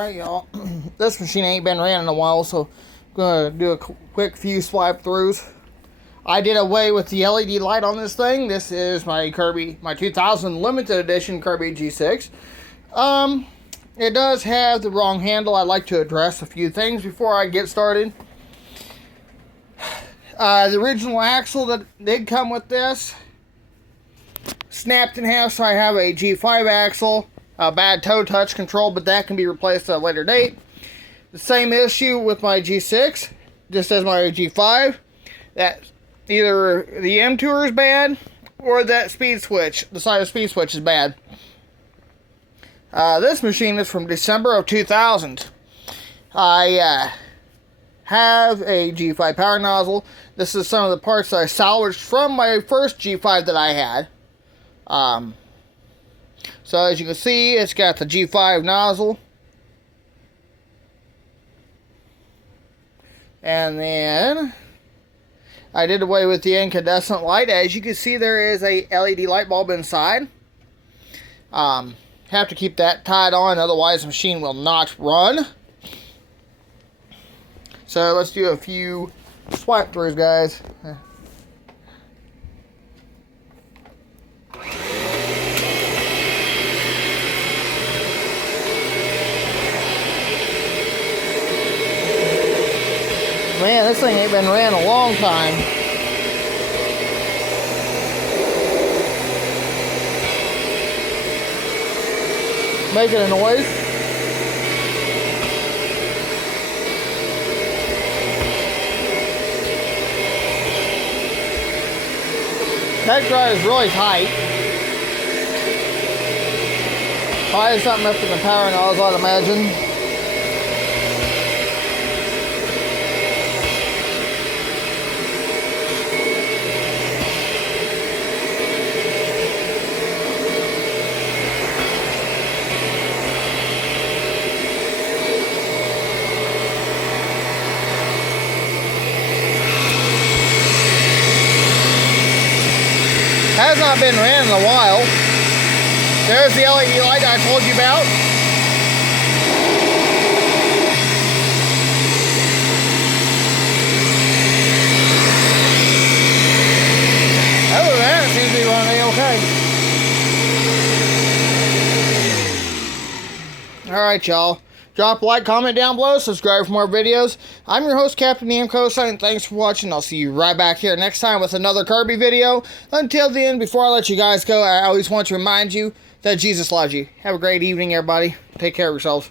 Alright, y'all. This machine ain't been ran in a while, so I'm going to do a quick few swipe throughs. I did away with the LED light on this thing. This is my 2000 Limited Edition Kirby G6. It does have the wrong handle. I'd like to address a few things before I get started. The original axle that did come with this snapped in half, so I have a G5 axle. Bad toe touch control, but that can be replaced at a later date. The same issue with my G6, just as my G5. That either the M2 is bad, or that speed switch, the side of speed switch is bad. This machine is from December of 2000. I have a G5 power nozzle. This is some of the parts that I salvaged from my first G5 that I had. So as you can see, it's got the G5 nozzle. And then I did away with the incandescent light. As you can see, there is a LED light bulb inside. Have to keep that tied on, otherwise the machine will not run. So let's do a few swipe throughs, guys. Man, this thing ain't been ran a long time. Making a noise. That drive is really tight. Probably something up in the power nozzle, I'd imagine. Has not been ran in a while. There's the LED light I told you about. Other than that, it seems to be running okay. Alright, y'all. Drop a like, comment down below, subscribe for more videos. I'm your host, Captain EM Cosine. Thanks for watching. I'll see you right back here next time with another Kirby video. Until then, before I let you guys go, I always want to remind you that Jesus loves you. Have a great evening, everybody. Take care of yourselves.